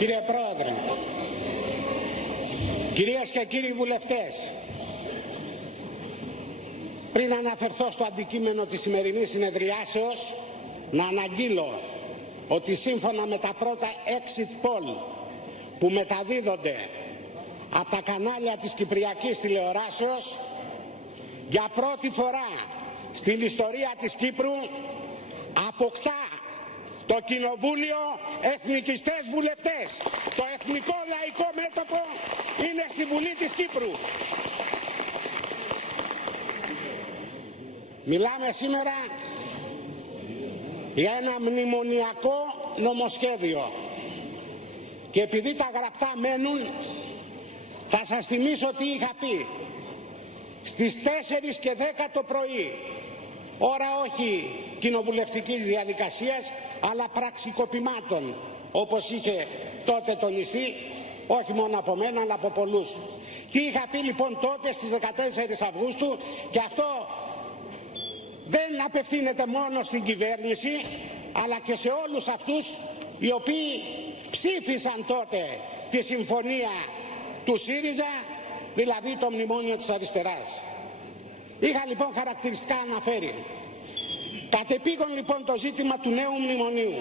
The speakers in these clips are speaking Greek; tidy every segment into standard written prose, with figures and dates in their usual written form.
Κύριε Πρόεδρε, κυρίες και κύριοι βουλευτές, πριν αναφερθώ στο αντικείμενο της σημερινής συνεδριάσεως, να αναγγείλω ότι σύμφωνα με τα πρώτα exit poll που μεταδίδονται από τα κανάλια της Κυπριακής τηλεοράσεως, για πρώτη φορά στην ιστορία της Κύπρου αποκτά το Κοινοβούλιο εθνικιστές βουλευτές. Το Εθνικό Λαϊκό Μέτωπο είναι στη Βουλή της Κύπρου. Μιλάμε σήμερα για ένα μνημονιακό νομοσχέδιο και επειδή τα γραπτά μένουν, θα σας θυμίσω τι είχα πει στις 4 και 10 το πρωί, ώρα όχι κοινοβουλευτικής διαδικασίας αλλά πραξικοπημάτων, όπως είχε τότε τονιστεί, όχι μόνο από μένα αλλά από πολλούς. Τι είχα πει λοιπόν τότε στις 14 Αυγούστου, και αυτό δεν απευθύνεται μόνο στην κυβέρνηση αλλά και σε όλους αυτούς οι οποίοι ψήφισαν τότε τη συμφωνία του ΣΥΡΙΖΑ, δηλαδή το μνημόνιο της αριστεράς. Είχα λοιπόν χαρακτηριστικά αναφέρει. Κατεπήγον λοιπόν το ζήτημα του νέου μνημονίου.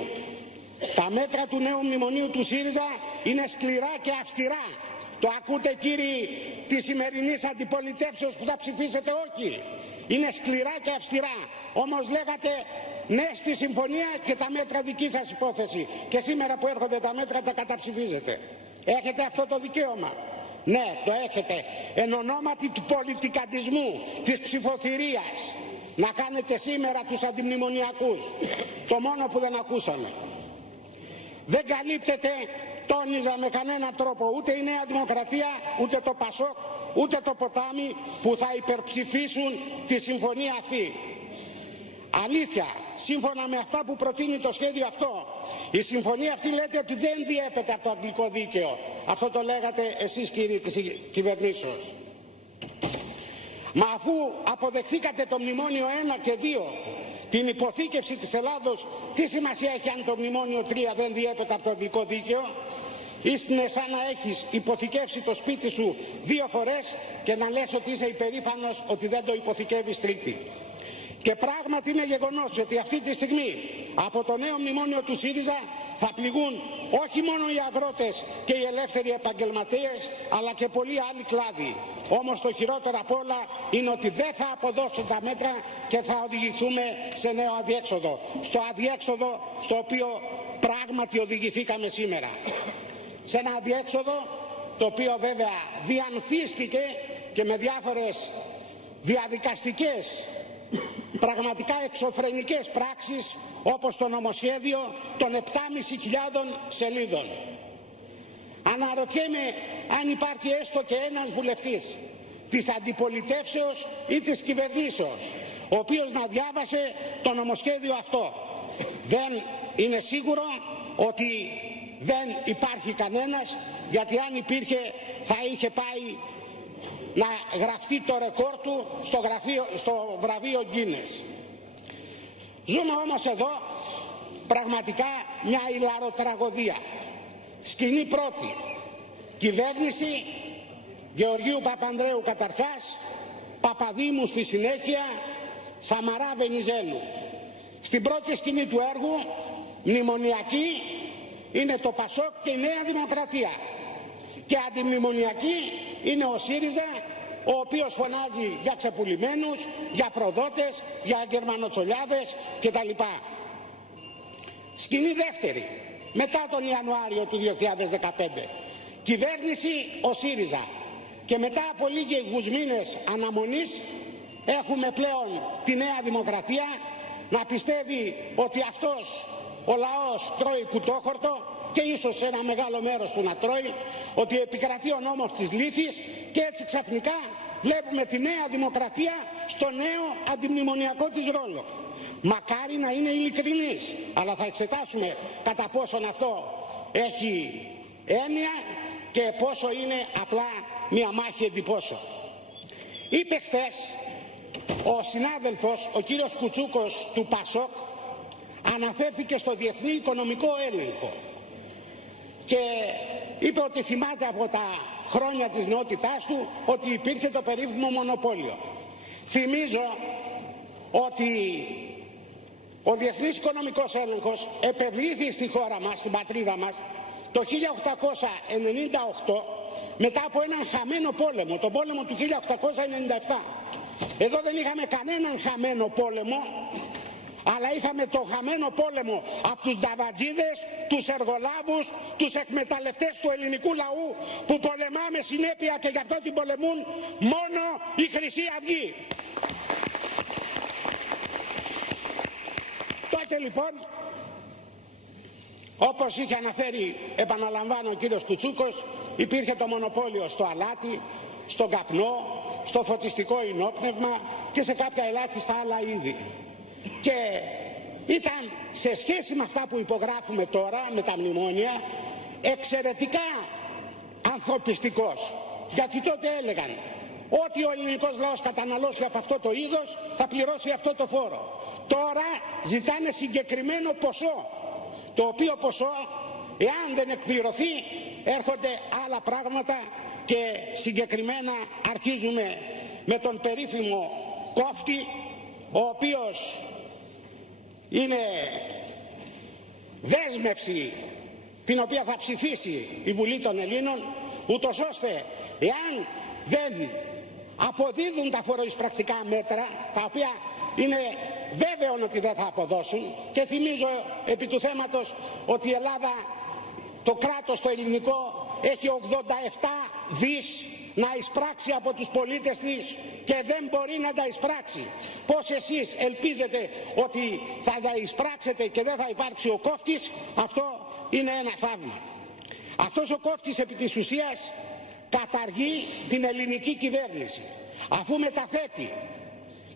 Τα μέτρα του νέου μνημονίου του ΣΥΡΙΖΑ είναι σκληρά και αυστηρά. Το ακούτε κύριοι της σημερινής αντιπολιτεύσεως που θα ψηφίσετε όχι. Είναι σκληρά και αυστηρά. Όμως λέγατε ναι στη συμφωνία και τα μέτρα δική σας υπόθεση. Και σήμερα που έρχονται τα μέτρα τα καταψηφίζετε. Έχετε αυτό το δικαίωμα. Ναι, το έχετε. Εν ονόματι του πολιτικαντισμού, της ψηφοθυρίας. Να κάνετε σήμερα τους αντιμνημονιακούς. Το μόνο που δεν ακούσαμε. Δεν καλύπτεται, τόνιζα με κανένα τρόπο, ούτε η Νέα Δημοκρατία, ούτε το Πασόκ, ούτε το Ποτάμι που θα υπερψηφίσουν τη συμφωνία αυτή. Αλήθεια, σύμφωνα με αυτά που προτείνει το σχέδιο αυτό, η συμφωνία αυτή λέτε ότι δεν διέπεται από το αγγλικό δίκαιο. Αυτό το λέγατε εσείς κύριοι της κυβερνήσεως. Μα αφού αποδεχθήκατε το μνημόνιο 1 και 2, την υποθήκευση της Ελλάδος, τι σημασία έχει αν το μνημόνιο 3 δεν διέπεται από το αγγλικό δίκαιο? Είναι σαν να έχεις υποθηκεύσει το σπίτι σου 2 φορές και να λες ότι είσαι υπερήφανος ότι δεν το υποθηκεύεις τρίτη. Και πράγματι είναι γεγονός ότι αυτή τη στιγμή από το νέο μνημόνιο του ΣΥΡΙΖΑ θα πληγούν όχι μόνο οι αγρότες και οι ελεύθεροι επαγγελματίες αλλά και πολλοί άλλοι κλάδοι. Όμως το χειρότερο απ' όλα είναι ότι δεν θα αποδώσουν τα μέτρα και θα οδηγηθούμε σε νέο αδιέξοδο. Στο αδιέξοδο στο οποίο πράγματι οδηγηθήκαμε σήμερα. Σε ένα αδιέξοδο το οποίο βέβαια διανθίστηκε και με διάφορες διαδικαστικές πραγματικά εξωφρενικές πράξεις όπως το νομοσχέδιο των 7.500 σελίδων. Αναρωτιέμαι αν υπάρχει έστω και ένας βουλευτής της αντιπολιτεύσεως ή της κυβερνήσεως ο οποίος να διάβασε το νομοσχέδιο αυτό. Δεν είναι σίγουρο ότι δεν υπάρχει κανένας, γιατί αν υπήρχε θα είχε πάει να γραφτεί το ρεκόρ του στο βραβείο Γκίνες. Ζούμε όμως εδώ πραγματικά μια ηλαροτραγωδία. Σκηνή πρώτη. Κυβέρνηση Γεωργίου Παπανδρέου καταρχάς, Παπαδήμου στη συνέχεια, Σαμαρά Βενιζέλου. Στην πρώτη σκηνή του έργου, μνημονιακή, είναι το Πασόκ και η Νέα Δημοκρατία. Και αντιμνημονιακή είναι ο ΣΥΡΙΖΑ, ο οποίος φωνάζει για ξεπουλημένους, για προδότες, για γερμανοτσολιάδες κτλ. Σκηνή δεύτερη, μετά τον Ιανουάριο του 2015. Κυβέρνηση ο ΣΥΡΙΖΑ. Και μετά από λίγους μήνες αναμονής έχουμε πλέον τη Νέα Δημοκρατία να πιστεύει ότι αυτός ο λαός τρώει κουτόχορτο και ίσως σε ένα μεγάλο μέρος του να τρώει, ότι επικρατεί ο νόμος της λύθης και έτσι ξαφνικά βλέπουμε τη Νέα Δημοκρατία στο νέο αντιμνημονιακό της ρόλο. Μακάρι να είναι ειλικρινής, αλλά θα εξετάσουμε κατά πόσον αυτό έχει έννοια και πόσο είναι απλά μια μάχη εντυπώσεων. Είπε χθες ο συνάδελφος, ο κύριος Κουτσούκος του Πασόκ, αναφέρθηκε στο διεθνή οικονομικό έλεγχο και είπε ότι θυμάται από τα χρόνια της νεότητάς του ότι υπήρχε το περίφημο μονοπόλιο. Θυμίζω ότι ο Διεθνής Οικονομικός Έλεγχος επευλήθη στη χώρα μας, στην πατρίδα μας, το 1898 μετά από έναν χαμένο πόλεμο, τον πόλεμο του 1897. Εδώ δεν είχαμε κανέναν χαμένο πόλεμο, αλλά είχαμε το χαμένο πόλεμο από τους νταβατζίδες, τους εργολάβους, τους εκμεταλλευτές του ελληνικού λαού που πολεμάμε συνέπεια και γι' αυτό την πολεμούν μόνο η Χρυσή Αυγή. Τότε λοιπόν, όπως είχε αναφέρει, επαναλαμβάνω, ο κύριος Κουτσούκος, υπήρχε το μονοπόλιο στο αλάτι, στον καπνό, στο φωτιστικό υνόπνευμα και σε κάποια ελάχιστα άλλα είδη. Και ήταν σε σχέση με αυτά που υπογράφουμε τώρα, με τα μνημόνια, εξαιρετικά ανθρωπιστικός. Γιατί τότε έλεγαν ότι ο ελληνικός λαός καταναλώσει από αυτό το είδος θα πληρώσει αυτό το φόρο. Τώρα ζητάνε συγκεκριμένο ποσό, το οποίο ποσό, εάν δεν εκπληρωθεί, έρχονται άλλα πράγματα και συγκεκριμένα αρχίζουμε με τον περίφημο κόφτη, ο οποίος είναι δέσμευση την οποία θα ψηφίσει η Βουλή των Ελλήνων, ούτως ώστε εάν δεν αποδίδουν τα φοροεισπρακτικά μέτρα, τα οποία είναι βέβαιο ότι δεν θα αποδώσουν, και θυμίζω επί του θέματος ότι η Ελλάδα, το κράτος το ελληνικό, έχει 87 δις να εισπράξει από τους πολίτες της και δεν μπορεί να τα εισπράξει. Πώς εσείς ελπίζετε ότι θα τα εισπράξετε και δεν θα υπάρξει ο κόφτης? Αυτό είναι ένα θαύμα. Αυτός ο κόφτης επί της ουσίας καταργεί την ελληνική κυβέρνηση, αφού μεταθέτει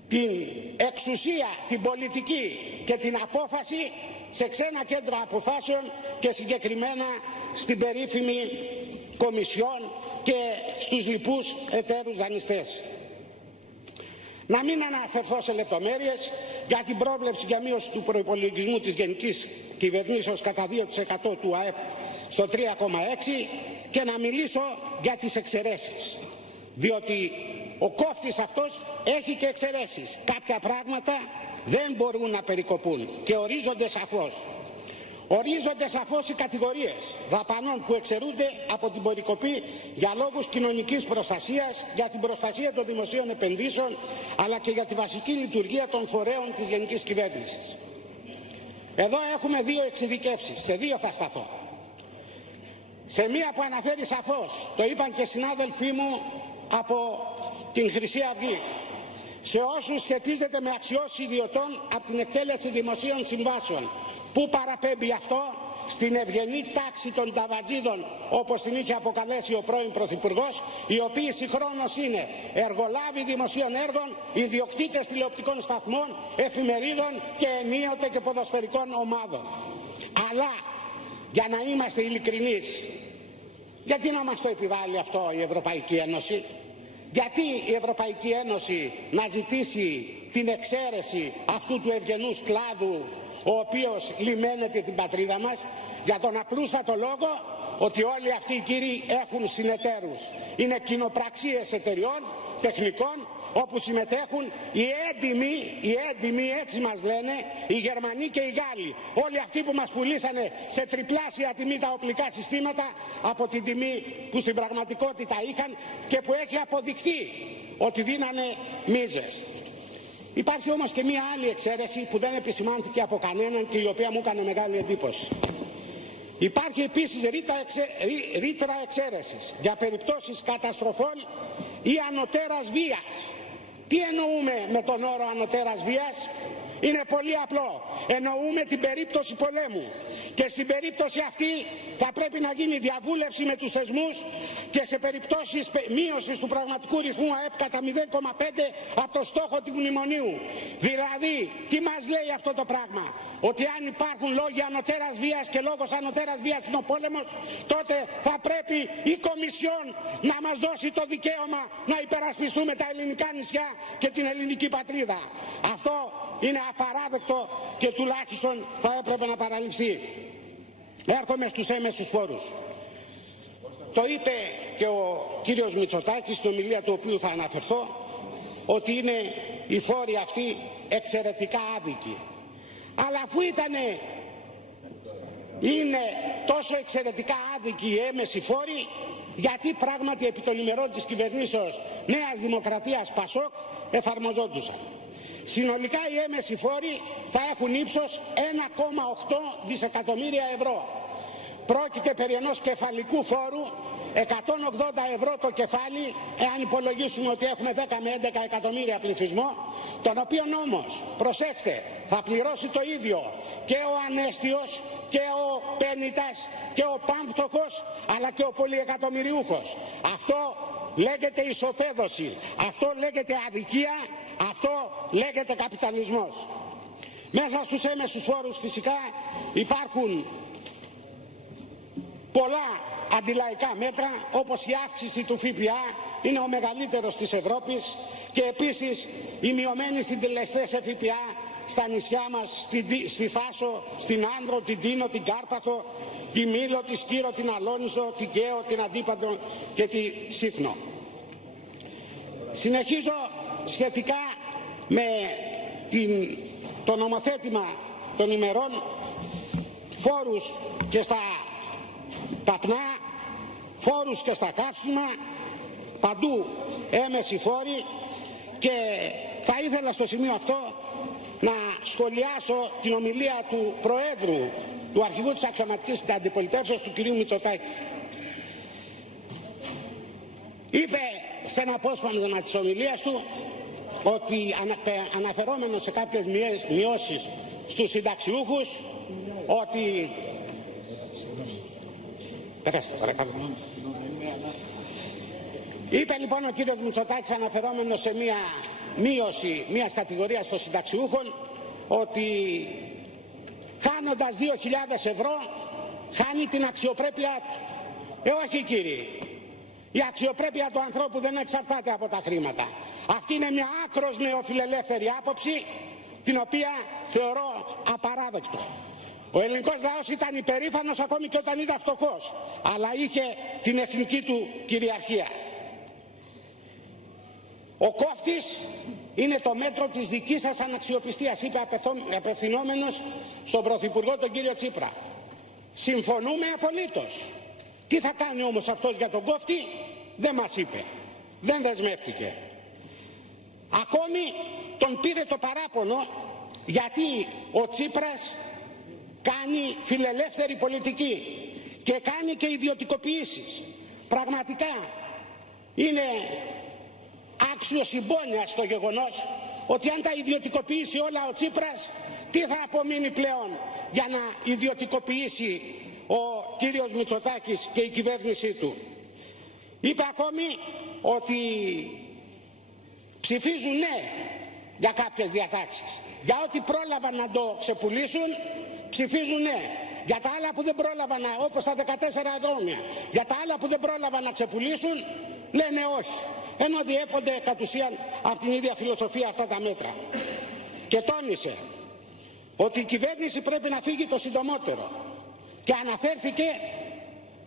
την εξουσία, την πολιτική και την απόφαση σε ξένα κέντρα αποφάσεων και συγκεκριμένα στην περίφημη Κομισιόν και στους λοιπούς εταίρους δανειστές. Να μην αναφερθώ σε λεπτομέρειες για την πρόβλεψη για μείωση του προϋπολογισμού της γενικής κυβερνήσεως κατά 2% του ΑΕΠ στο 3,6% και να μιλήσω για τις εξαιρέσεις. Διότι ο κόφτης αυτός έχει και εξαιρέσεις. Κάποια πράγματα δεν μπορούν να περικοπούν και ορίζονται σαφώς. Ορίζονται σαφώς οι κατηγορίες δαπανών που εξαιρούνται από την περικοπή για λόγους κοινωνικής προστασίας, για την προστασία των δημοσίων επενδύσεων, αλλά και για τη βασική λειτουργία των φορέων της γενικής κυβέρνησης. Εδώ έχουμε δύο εξειδικεύσεις, σε δύο θα σταθώ. Σε μία που αναφέρει σαφώς, το είπαν και συνάδελφοί μου από την Χρυσή Αυγή, σε όσους σχετίζεται με αξιώσεις ιδιωτών από την εκτέλεση δημοσίων συμβάσεων. Πού παραπέμπει αυτό? Στην ευγενή τάξη των ταβατζίδων, όπως την είχε αποκαλέσει ο πρώην Πρωθυπουργός, οι οποίοι συγχρόνως είναι εργολάβοι δημοσίων έργων, ιδιοκτήτες τηλεοπτικών σταθμών, εφημερίδων και ενίοτε και ποδοσφαιρικών ομάδων. Αλλά, για να είμαστε ειλικρινείς, γιατί να μας το επιβάλλει αυτό η Ευρωπαϊκή Ένωση? Γιατί η Ευρωπαϊκή Ένωση να ζητήσει την εξαίρεση αυτού του ευγενούς κλάδου, ο οποίος λιμένεται την πατρίδα μας? Για τον απλούστατο λόγο ότι όλοι αυτοί οι κύριοι έχουν συνεταίρους. Είναι κοινοπραξίες εταιριών, τεχνικών, όπου συμμετέχουν οι έντιμοι, έτσι μας λένε, οι Γερμανοί και οι Γάλλοι. Όλοι αυτοί που μας πουλήσανε σε τριπλάσια τιμή τα οπλικά συστήματα από την τιμή που στην πραγματικότητα είχαν και που έχει αποδειχθεί ότι δίνανε μίζες. Υπάρχει όμως και μία άλλη εξαίρεση που δεν επισημάνθηκε από κανέναν και η οποία μου έκανε μεγάλη εντύπωση. Υπάρχει επίσης ρήτρα εξαίρεσης για περιπτώσεις καταστροφών ή ανωτέρας βίας. Τι εννοούμε με τον όρο ανωτέρας βίας? Είναι πολύ απλό. Εννοούμε την περίπτωση πολέμου. Και στην περίπτωση αυτή θα πρέπει να γίνει διαβούλευση με τους θεσμούς και σε περιπτώσεις μείωσης του πραγματικού ρυθμού ΑΕΠ κατά 0,5 από το στόχο του μνημονίου. Δηλαδή, τι μας λέει αυτό το πράγμα? Ότι αν υπάρχουν λόγοι ανωτέρας βίας και λόγος ανωτέρας βίας είναι ο πόλεμος, τότε θα πρέπει η Κομισιόν να μας δώσει το δικαίωμα να υπερασπιστούμε τα ελληνικά νησιά και την ελληνική πατρίδα. Αυτό είναι απαράδεκτο και τουλάχιστον θα έπρεπε να παραληφθεί. Έρχομαι στους έμεσους φόρους. Το είπε και ο κύριος Μητσοτάκης, στην ομιλία του οποίου θα αναφερθώ, ότι είναι οι φόροι αυτοί εξαιρετικά άδικοι. Αλλά αφού είναι τόσο εξαιρετικά άδικοι οι έμεσοι φόροι, γιατί πράγματι επί των ημερών της κυβερνήσεως Νέας Δημοκρατίας Πασόκ εφαρμοζόντουσαν. Συνολικά οι έμεσοι φόροι θα έχουν ύψος 1,8 δισεκατομμύρια ευρώ. Πρόκειται περί ενός κεφαλικού φόρου 180 ευρώ το κεφάλι, εάν υπολογίσουμε ότι έχουμε 10 με 11 εκατομμύρια πληθυσμό, τον οποίον όμως, προσέξτε, θα πληρώσει το ίδιο και ο ανέστιος και ο πένητας και ο πάμφτωχος, αλλά και ο πολυεκατομμυριούχος. Αυτό λέγεται ισοπαίδωση, αυτό λέγεται αδικία, αυτό λέγεται καπιταλισμός. Μέσα στους έμεσους φόρους φυσικά υπάρχουν πολλά αντιλαϊκά μέτρα, όπως η αύξηση του ΦΠΑ, είναι ο μεγαλύτερος της Ευρώπης, και επίσης οι μειωμένοι συντελεστές ΦΠΑ στα νησιά μας, στη Φάσο, στην Άνδρο, την Τίνο, την Κάρπαθο, τη Μήλο, τη Σκύρο, την Αλόνισο, την Καίο, την Αντίπαντο και τη Σύφνο. Συνεχίζω σχετικά με το νομοθέτημα των ημερών, φόρους και στα καπνά, φόρους και στα καύσιμα, παντού έμεση φόροι, και θα ήθελα στο σημείο αυτό να σχολιάσω την ομιλία του Προέδρου του Αρχηγού της Αξιωματικής Αντιπολιτεύσεως, του κυρίου Μητσοτάκη. Είπε σε ένα απόσπασμα της ομιλίας του ότι, αναφερόμενος σε κάποιες μειώσεις στους συνταξιούχους, ότι είπε λοιπόν ο κύριος Μητσοτάκης, αναφερόμενος σε μία μείωση μιας κατηγορίας των συνταξιούχων, ότι χάνοντας 2.000 ευρώ χάνει την αξιοπρέπειά του. Όχι κύριοι, η αξιοπρέπεια του ανθρώπου δεν εξαρτάται από τα χρήματα. Αυτή είναι μια άκρως νεοφιλελεύθερη άποψη, την οποία θεωρώ απαράδεκτο. Ο ελληνικός λαός ήταν υπερήφανος ακόμη και όταν ήταν φτωχός, αλλά είχε την εθνική του κυριαρχία. Ο κόφτης είναι το μέτρο της δικής σας αναξιοπιστίας, είπε απευθυνόμενος στον Πρωθυπουργό τον κύριο Τσίπρα. Συμφωνούμε απολύτως. Τι θα κάνει όμως αυτός για τον κόφτη, δεν μας είπε, δεν δεσμεύτηκε. Ακόμη τον πήρε το παράπονο γιατί ο Τσίπρας κάνει φιλελεύθερη πολιτική και κάνει και ιδιωτικοποιήσεις. Πραγματικά είναι άξιο συμπόνιας στο γεγονός ότι αν τα ιδιωτικοποιήσει όλα ο Τσίπρας, τι θα απομείνει πλέον για να ιδιωτικοποιήσει ο κύριος Μητσοτάκης και η κυβέρνησή του. Είπε ακόμη ότι ψηφίζουν ναι για κάποιες διατάξεις. Για ό,τι πρόλαβαν να το ξεπουλήσουν ψηφίζουν ναι. Για τα άλλα που δεν πρόλαβαν, όπως τα 14 δρόμια, για τα άλλα που δεν πρόλαβαν να ξεπουλήσουν λένε όχι. Ενώ διέπονται κατ' ουσίαν από την ίδια φιλοσοφία αυτά τα μέτρα. Και τόνισε ότι η κυβέρνηση πρέπει να φύγει το συντομότερο. Και αναφέρθηκε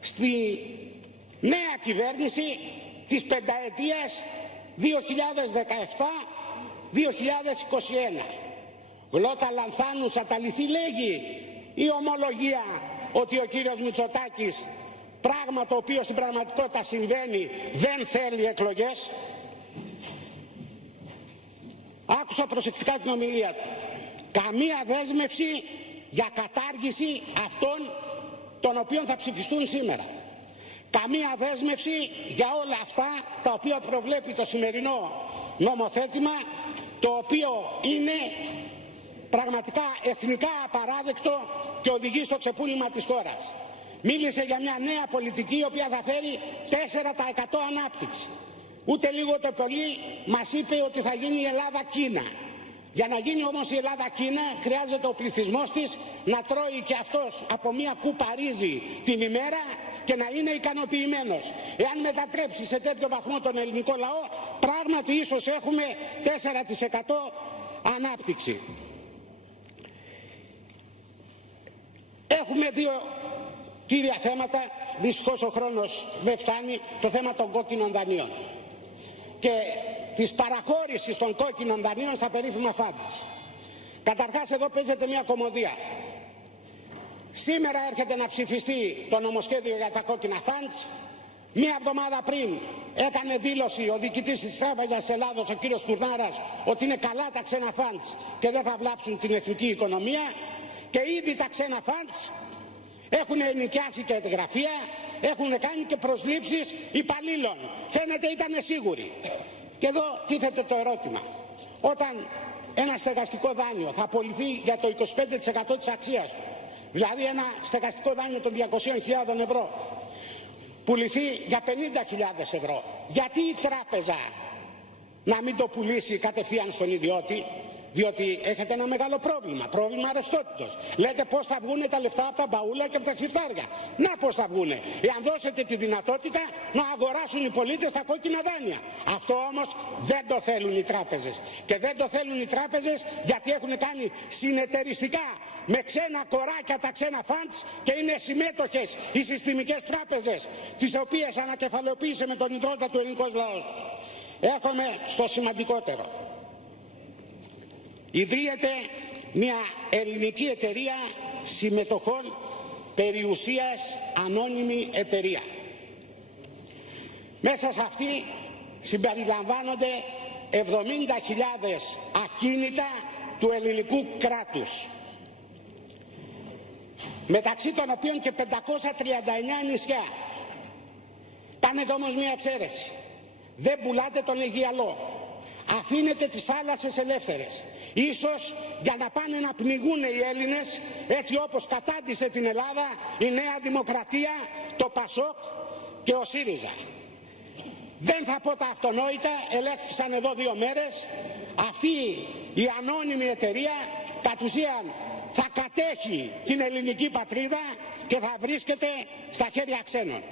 στη νέα κυβέρνηση της πενταετίας 2017-2021. Γλώτα λανθάνουσα τα λυθή λέγει η ομολογία ότι ο κύριος Μητσοτάκης, πράγμα το οποίο στην πραγματικότητα συμβαίνει, δεν θέλει εκλογές. Άκουσα προσεκτικά την ομιλία του. Καμία δέσμευση για κατάργηση αυτών των οποίων θα ψηφιστούν σήμερα. Καμία δέσμευση για όλα αυτά τα οποία προβλέπει το σημερινό νομοθέτημα, το οποίο είναι πραγματικά εθνικά απαράδεκτο και οδηγεί στο ξεπούλημα της χώρας. Μίλησε για μια νέα πολιτική η οποία θα φέρει 4% ανάπτυξη. Ούτε λίγο το πολύ μας είπε ότι θα γίνει η Ελλάδα Κίνα. Για να γίνει όμως η Ελλάδα Κίνα χρειάζεται ο πληθυσμός της να τρώει και αυτός από μια κούπα ρύζι την ημέρα και να είναι ικανοποιημένος. Εάν μετατρέψει σε τέτοιο βαθμό τον ελληνικό λαό, πράγματι ίσως έχουμε 4% ανάπτυξη. Έχουμε δύο κύρια θέματα, δυστυχώς ο χρόνος δεν φτάνει, το θέμα των κόκκινων δανείων και της παραχώρησης των κόκκινων δανείων στα περίφημα funds. Καταρχάς εδώ παίζεται μια κωμωδία. Σήμερα έρχεται να ψηφιστεί το νομοσχέδιο για τα κόκκινα funds. Μία εβδομάδα πριν έκανε δήλωση ο διοικητής της Τράπεζας Ελλάδος, ο κύριος Τουρνάρας, ότι είναι καλά τα ξένα funds και δεν θα βλάψουν την εθνική οικονομία, και ήδη τα ξένα funds έχουν ενοικιάσει και γραφεία, έχουν κάνει και προσλήψεις υπαλλήλων. Φαίνεται ήταν σίγουροι. Και εδώ τίθεται το ερώτημα. Όταν ένα στεγαστικό δάνειο θα απολυθεί για το 25% της αξίας του, δηλαδή ένα στεγαστικό δάνειο των 200.000 ευρώ, πουληθεί για 50.000 ευρώ, γιατί η τράπεζα να μην το πουλήσει κατευθείαν στον ιδιώτη? Διότι έχετε ένα μεγάλο πρόβλημα ρευστότητος. Λέτε πώς θα βγούνε τα λεφτά από τα μπαούλα και από τα συρτάρια. Να πώς θα βγούνε, εάν δώσετε τη δυνατότητα να αγοράσουν οι πολίτες τα κόκκινα δάνεια. Αυτό όμως δεν το θέλουν οι τράπεζες. Και δεν το θέλουν οι τράπεζες γιατί έχουν κάνει συνεταιριστικά με ξένα κοράκια τα ξένα funds και είναι συμμέτοχες οι συστημικές τράπεζες, τις οποίες ανακεφαλαιοποίησε με τον ιδρώτα του ελληνικός λαός. Έρχομαι στο σημαντικότερο. Ιδρύεται μια ελληνική εταιρεία συμμετοχών, περιουσίας ανώνυμη εταιρεία. Μέσα σε αυτή συμπεριλαμβάνονται 70.000 ακίνητα του ελληνικού κράτους, μεταξύ των οποίων και 539 νησιά. Πάνε όμως μια εξαίρεση. Δεν πουλάτε τον Αιγιαλό. Αφήνετε τις θάλασσες ελεύθερες. Ίσως για να πάνε να πνιγούν οι Έλληνες, έτσι όπως κατάντησε την Ελλάδα η Νέα Δημοκρατία, το ΠΑΣΟΚ και ο ΣΥΡΙΖΑ. Δεν θα πω τα αυτονόητα, ελέγχθησαν εδώ 2 μέρες. Αυτή η ανώνυμη εταιρεία κατ' ουσίαν θα κατέχει την ελληνική πατρίδα και θα βρίσκεται στα χέρια ξένων.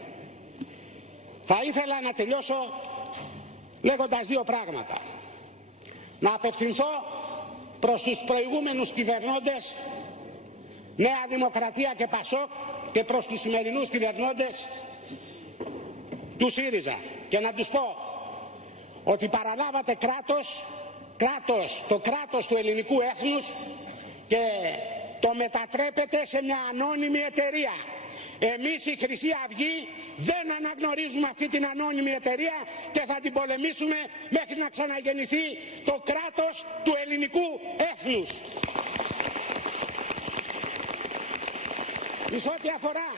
Θα ήθελα να τελειώσω λέγοντας 2 πράγματα. Να απευθυνθώ προς τους προηγούμενους κυβερνώντες Νέα Δημοκρατία και ΠΑΣΟΚ και προς τους σημερινούς κυβερνώντες του ΣΥΡΙΖΑ και να τους πω ότι παραλάβατε το κράτος του ελληνικού έθνους και το μετατρέπετε σε μια ανώνυμη εταιρεία. Εμείς η Χρυσή Αυγή δεν αναγνωρίζουμε αυτή την ανώνυμη εταιρεία και θα την πολεμήσουμε μέχρι να ξαναγεννηθεί το κράτος του ελληνικού έθνους. Εις ό,τι αφορά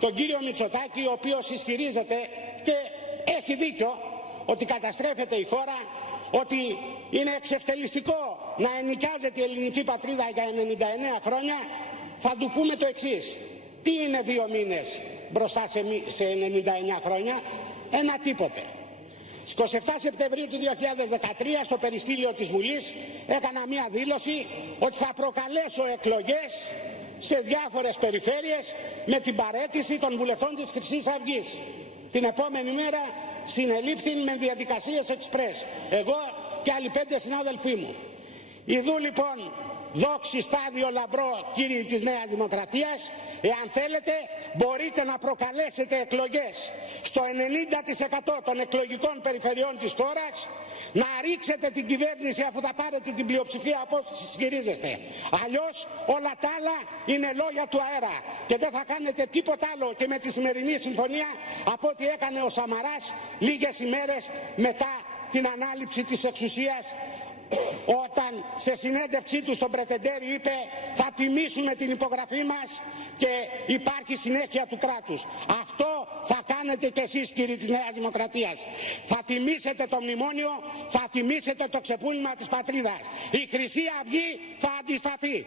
τον κύριο Μητσοτάκη, ο οποίος ισχυρίζεται και έχει δίκιο ότι καταστρέφεται η χώρα, ότι είναι εξευτελιστικό να ενοικιάζεται η ελληνική πατρίδα για 99 χρόνια, θα του πούμε το εξής. Τι είναι 2 μήνες μπροστά σε 99 χρόνια? Ένα τίποτε. Στις 27 Σεπτεμβρίου του 2013 στο περιστήλιο της Βουλής έκανα μία δήλωση ότι θα προκαλέσω εκλογές σε διάφορες περιφέρειες με την παραίτηση των βουλευτών της Χρυσής Αυγής. Την επόμενη μέρα συνελήφθην με διαδικασίες εξπρές, εγώ και άλλοι 5 συνάδελφοί μου. Ιδού λοιπόν δόξη στάδιο λαμπρό, κύριοι της Νέας Δημοκρατίας, εάν θέλετε μπορείτε να προκαλέσετε εκλογές στο 90% των εκλογικών περιφερειών της χώρας, να ρίξετε την κυβέρνηση αφού θα πάρετε την πλειοψηφία από όσους ισχυρίζεστε. Αλλιώς όλα τα άλλα είναι λόγια του αέρα και δεν θα κάνετε τίποτα άλλο και με τη σημερινή συμφωνία από ό,τι έκανε ο Σαμαράς λίγες ημέρες μετά την ανάληψη της εξουσίας, όταν σε συνέντευξή του στον Πρετεντέρη είπε θα τιμήσουμε την υπογραφή μας και υπάρχει συνέχεια του κράτους. Αυτό θα κάνετε κι εσείς, κύριοι της Νέας Δημοκρατίας. Θα τιμήσετε το μνημόνιο, θα τιμήσετε το ξεπούλημα της πατρίδας. Η Χρυσή Αυγή θα αντισταθεί.